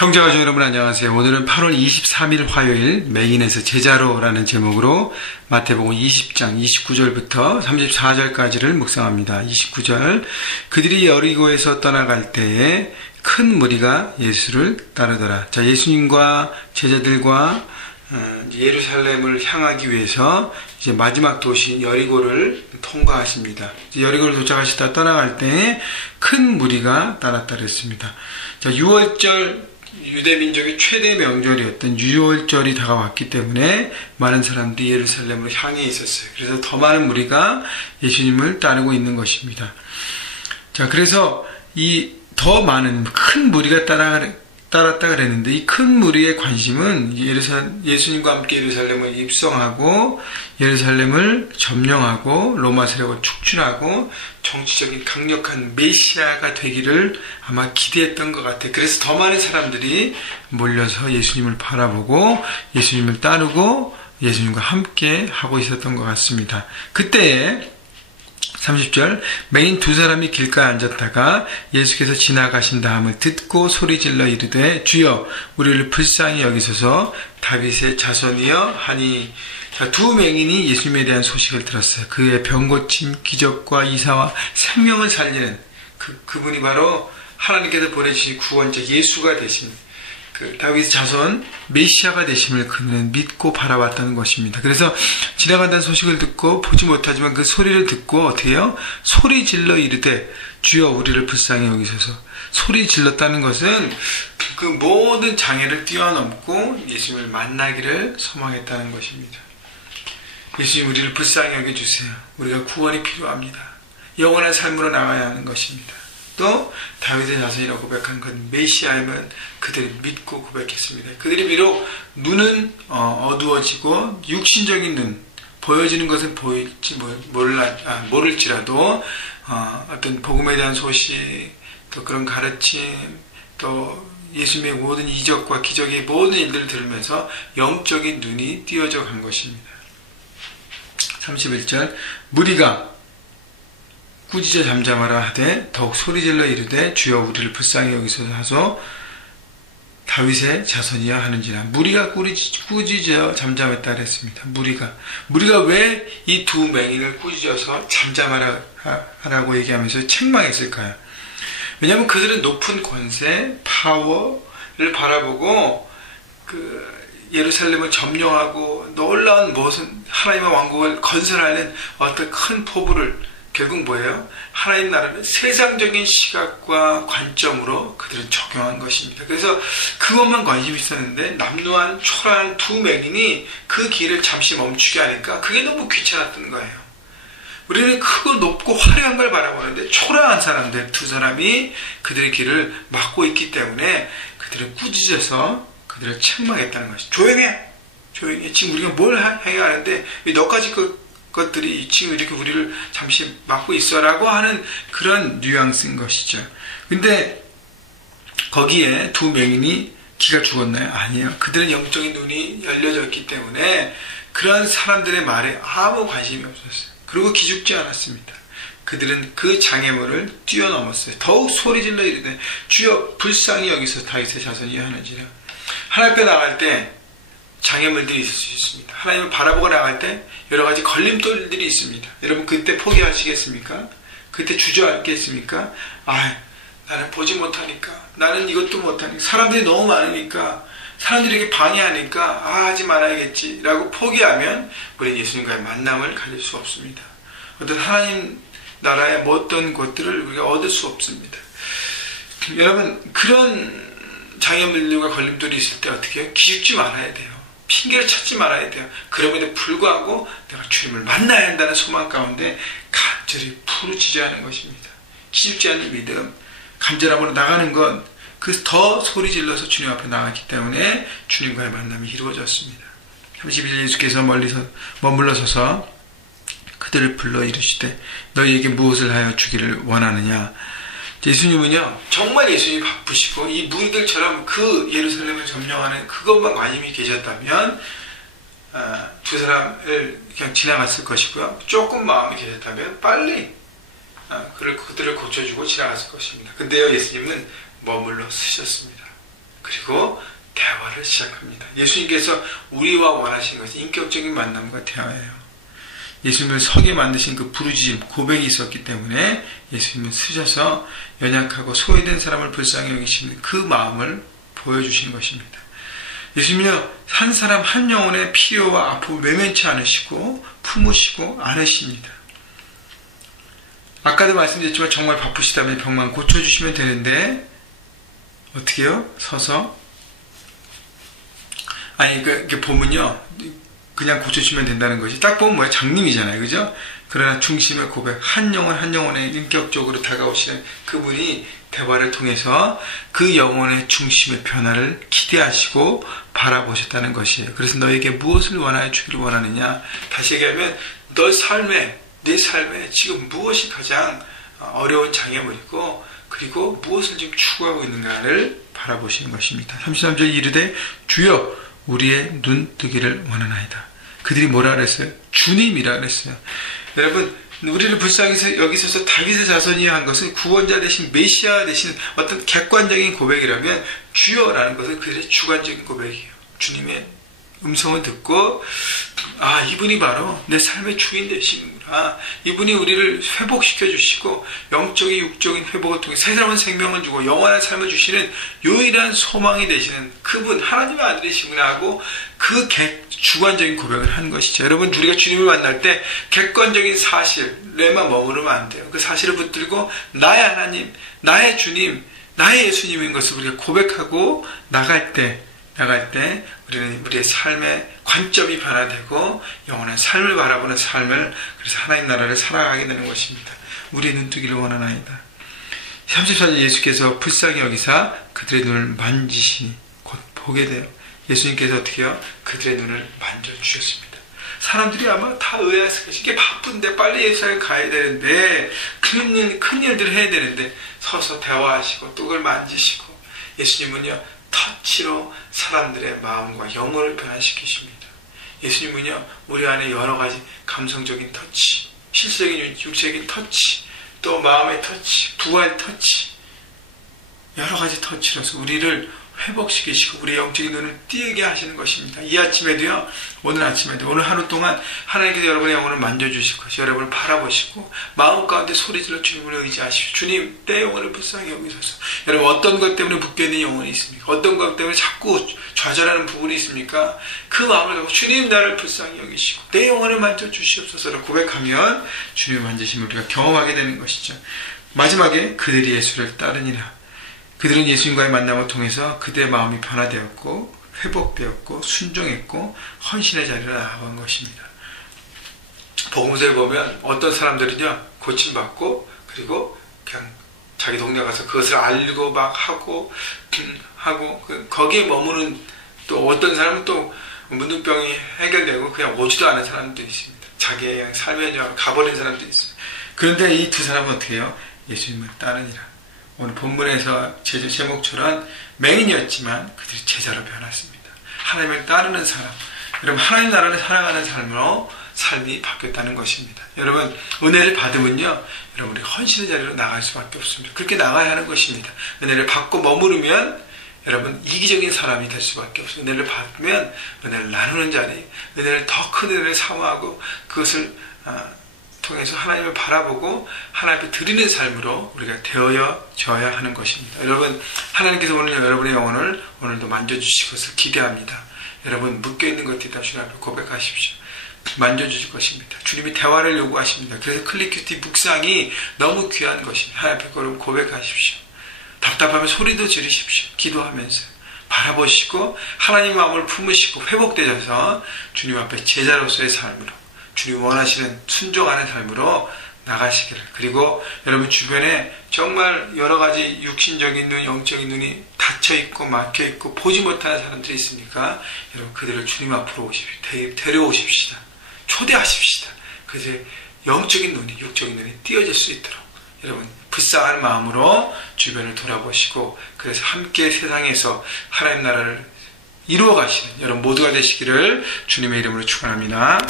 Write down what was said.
형제가족 여러분 안녕하세요. 오늘은 8월 23일 화요일 메인에서 제자로라는 제목으로 마태복음 20장 29절부터 34절까지를 묵상합니다. 29절 그들이 여리고에서 떠나갈 때에 큰 무리가 예수를 따르더라. 자, 예수님과 제자들과 예루살렘을 향하기 위해서 이제 마지막 도시인 여리고를 통과하십니다. 여리고를 도착하시다 떠나갈 때에 큰 무리가 따랐다 그랬습니다. 자, 6월절 유대민족의 최대 명절이었던 유월절이 다가왔기 때문에 많은 사람들이 예루살렘으로 향해 있었어요. 그래서 더 많은 무리가 예수님을 따르고 있는 것입니다. 자, 그래서 이 더 많은 큰 무리가 따랐다 그랬는데 이 큰 무리의 관심은 예수님과 함께 예루살렘을 입성하고 예루살렘을 점령하고 로마 세력을 축출하고 정치적인 강력한 메시아가 되기를 아마 기대했던 것 같아요. 그래서 더 많은 사람들이 몰려서 예수님을 바라보고 예수님을 따르고 예수님과 함께 하고 있었던 것 같습니다. 그때에 30절 맹인 두 사람이 길가에 앉았다가 예수께서 지나가신 다음을 듣고 소리질러 이르되 주여 우리를 불쌍히 여기소서 다윗의 자손이여 하니. 자, 두 맹인이 예수님에 대한 소식을 들었어요. 그의 병고침 기적과 이사와 생명을 살리는 그분이 바로 하나님께서 보내주신 구원자 예수가 되신 그 다윗의 자손 메시아가 되심을 그는 믿고 바라봤다는 것입니다. 그래서 지나간다는 소식을 듣고 보지 못하지만 그 소리를 듣고 어떻게 해요? 소리 질러 이르되 주여 우리를 불쌍히 여기소서. 소리 질렀다는 것은 그 모든 장애를 뛰어넘고 예수님을 만나기를 소망했다는 것입니다. 예수님 우리를 불쌍히 여겨주세요. 우리가 구원이 필요합니다. 영원한 삶으로 나가야 하는 것입니다. 또 다윗의 자손이라고 고백한 건 메시아임을 그들이 믿고 고백했습니다. 그들이 비록 눈은 어두워지고 육신적인 눈, 보여지는 것은 보일지 모를지라도 어떤 복음에 대한 소식, 또 그런 가르침, 또 예수님의 모든 이적과 기적의 모든 일들을 들으면서 영적인 눈이 띄어져 간 것입니다. 31절 무리가 꾸짖어 잠잠하라 하되 더욱 소리질러 이르되 주여 우리를 불쌍히 여기소서 하소 다윗의 자손이야 하는지라. 무리가 꾸짖어 잠잠했다 그랬습니다. 무리가 왜 이 두 맹인을 꾸짖어서 잠잠하라고 얘기하면서 책망했을까요? 왜냐하면 그들은 높은 권세, 파워를 바라보고 예루살렘을 점령하고 놀라운 무슨 하나님의 왕국을 건설하는 어떤 큰 포부를 결국 뭐예요? 하나님 나라는 세상적인 시각과 관점으로 그들은 적용한 것입니다. 그래서 그것만 관심이 있었는데 남루한 초라한 두 맹인이 그 길을 잠시 멈추게 하니까 그게 너무 귀찮았던 거예요. 우리는 크고 높고 화려한 걸 바라보는데 초라한 사람들 두 사람이 그들의 길을 막고 있기 때문에 그들을 꾸짖어서 그들을 책망했다는 것이죠. 조용해. 지금 우리가 뭘 해야 하는데 왜 너까지 것들이 지금 이렇게 우리를 잠시 막고 있어라고 하는 그런 뉘앙스인 것이죠. 근데 거기에 두 맹인이 기가 죽었나요? 아니에요. 그들은 영적인 눈이 열려졌기 때문에 그런 사람들의 말에 아무 관심이 없었어요. 그리고 기죽지 않았습니다. 그들은 그 장애물을 뛰어넘었어요. 더욱 소리질러 이르되 주여 불쌍히 여기서 다윗의 자손이 하는지라. 하나님 앞에 나갈 때 장애물들이 있을 수 있습니다. 하나님을 바라보고 나갈 때 여러 가지 걸림돌들이 있습니다. 여러분 그때 포기하시겠습니까? 그때 주저앉겠습니까? 나는 보지 못하니까, 나는 이것도 못하니까, 사람들이 너무 많으니까, 사람들이 이렇게 방해하니까 하지 말아야겠지 라고 포기하면 우리는 예수님과의 만남을 가질 수 없습니다. 어떤 하나님 나라의 어떤 것들을 우리가 얻을 수 없습니다. 여러분 그런 장애물들과 걸림돌이 있을 때 어떻게 해요? 기죽지 말아야 돼요. 핑계를 찾지 말아야 돼요. 그럼에도 불구하고 내가 주님을 만나야 한다는 소망 가운데 간절히 부르짖어야 하는 것입니다. 기죽지 않는 믿음, 간절함으로 나가는 건 그 더 소리 질러서 주님 앞에 나갔기 때문에 주님과의 만남이 이루어졌습니다. 31절 예수께서 멀리서 머물러 서서 그들을 불러 이르시되 너희에게 무엇을 하여 주기를 원하느냐. 예수님은요 정말 예수님이 바쁘시고 이 무리들처럼 그 예루살렘을 점령하는 그것만 관심이 계셨다면 두 사람을 그냥 지나갔을 것이고요. 조금 마음이 계셨다면 빨리 그들을 고쳐주고 지나갔을 것입니다. 근데요 예수님은 머물러 쓰셨습니다. 그리고 대화를 시작합니다. 예수님께서 우리와 원하시는 것은 인격적인 만남과 대화예요. 예수님을 서게 만드신 그 부르짖음, 고백이 있었기 때문에 예수님은 쓰셔서 연약하고 소외된 사람을 불쌍히 여기시는 그 마음을 보여주시는 것입니다. 예수님은요, 한 사람 한 영혼의 필요와 아픔을 외면치 않으시고 품으시고 안으십니다. 아까도 말씀드렸지만 정말 바쁘시다면 병만 고쳐주시면 되는데 어떻게 해요? 서서 이렇게 보면요, 그냥 고쳐주시면 된다는 것이 딱 보면 뭐야? 장님이잖아요, 그죠? 그러나 중심의 고백, 한 영혼 한 영혼에 인격적으로 다가오시는 그분이 대화를 통해서 그 영혼의 중심의 변화를 기대하시고 바라보셨다는 것이에요. 그래서 너에게 무엇을 원하여 주기를 원하느냐? 다시 얘기하면 내 삶에 지금 무엇이 가장 어려운 장애물이고, 그리고 무엇을 지금 추구하고 있는가를 바라보시는 것입니다. 33절 이르되 주여 우리의 눈 뜨기를 원하나이다. 그들이 뭐라 그랬어요? 주님이라 그랬어요. 여러분, 우리를 불쌍히 여기셔서 다윗의 자손이야 한 것은 구원자 대신 메시아 대신 어떤 객관적인 고백이라면, 주여라는 것은 그들의 주관적인 고백이에요. 주님의 음성을 듣고 이분이 바로 내 삶의 주인 되시는구나. 이분이 우리를 회복시켜 주시고 영적인 육적인 회복을 통해 새로운 생명을 주고 영원한 삶을 주시는 유일한 소망이 되시는 그분, 하나님의 아들이시구나 하고 그 주관적인 고백을 하는 것이죠. 여러분, 우리가 주님을 만날 때 객관적인 사실에만 머무르면 안 돼요. 그 사실을 붙들고 나의 하나님, 나의 주님, 나의 예수님인 것을 우리가 고백하고 나갈 때 우리는 우리의 삶의 관점이 변화되고 영원한 삶을 바라보는 삶을, 그래서 하나님 나라를 살아가게 되는 것입니다. 우리의 눈뜨기를 원하나이다. 34절 예수께서 불쌍히 여기사 그들의 눈을 만지시니 곧 보게 돼요. 예수님께서 어떻게 해요? 그들의 눈을 만져주셨습니다. 사람들이 아마 다 의아했을 것이, 이게 바쁜데 빨리 예수님을 가야 되는데 큰 일들을 해야 되는데 서서 대화하시고 또 그걸 만지시고, 예수님은요 터치로 사람들의 마음과 영혼을 변화시키십니다. 예수님은요 우리 안에 여러 가지 감성적인 터치, 실적인 육체적인 터치, 또 마음의 터치, 부활 터치, 여러 가지 터치로서 우리를 회복시키시고 우리의 영적인 눈을 띄게 하시는 것입니다. 이 아침에도요, 오늘 아침에도, 오늘 하루 동안 하나님께서 여러분의 영혼을 만져주실 것이, 여러분을 바라보시고 마음 가운데 소리질러 주님을 의지하십시오. 주님, 내 영혼을 불쌍히 여기소서. 여러분, 어떤 것 때문에 묶여있는 영혼이 있습니까? 어떤 것 때문에 자꾸 좌절하는 부분이 있습니까? 그 마음을 갖고 주님, 나를 불쌍히 여기시고 내 영혼을 만져주시옵소서를 고백하면 주님을 만지심을 우리가 경험하게 되는 것이죠. 마지막에 그들이 예수를 따르니라. 그들은 예수님과의 만남을 통해서 그들의 마음이 변화되었고 회복되었고 순종했고 헌신의 자리로 나아간 것입니다. 복음서에 보면 어떤 사람들은요 고침받고 그리고 그냥 자기 동네 가서 그것을 알고 막 하고 거기에 머무는, 또 어떤 사람은 또 문둥병이 해결되고 그냥 오지도 않은 사람도 있습니다. 자기의 삶의 여정을 가버린 사람도 있어요. 그런데 이 두 사람은 어떻게 해요? 예수님을 따르니라. 오늘 본문에서 제목처럼 맹인이었지만 그들이 제자로 변했습니다. 하나님을 따르는 사람, 여러분 하나님 나라를 살아가는 삶으로 삶이 바뀌었다는 것입니다. 여러분 은혜를 받으면요, 여러분 우리 헌신의 자리로 나갈 수밖에 없습니다. 그렇게 나가야 하는 것입니다. 은혜를 받고 머무르면 여러분 이기적인 사람이 될 수밖에 없어요. 은혜를 받으면 은혜를 나누는 자리, 은혜를 더 큰 은혜를 사모하고 그것을 통해서 하나님을 바라보고 하나님 앞에 드리는 삶으로 우리가 되어져야 하는 것입니다. 여러분, 하나님께서 오늘 여러분의 영혼을 오늘도 만져주실 것을 기대합니다. 여러분 묶여있는 것들이 있다면 주님 앞에 고백하십시오. 만져주실 것입니다. 주님이 대화를 요구하십니다. 그래서 클리큐티 묵상이 너무 귀한 것입니다. 하나님 앞에 고백하십시오. 답답하면 소리도 지르십시오. 기도하면서 바라보시고 하나님 마음을 품으시고 회복되셔서 주님 앞에 제자로서의 삶으로, 주님 원하시는 순종하는 삶으로 나가시기를. 그리고 여러분 주변에 정말 여러 가지 육신적인 눈, 영적인 눈이 닫혀있고 막혀있고 보지 못하는 사람들이 있으니까 여러분 그들을 주님 앞으로 오십시오. 데려오십시다. 초대하십시다. 그들의 영적인 눈이, 육적인 눈이 띄어질 수 있도록 여러분 불쌍한 마음으로 주변을 돌아보시고, 그래서 함께 세상에서 하나님 나라를 이루어 가시는 여러분 모두가 되시기를 주님의 이름으로 축원합니다.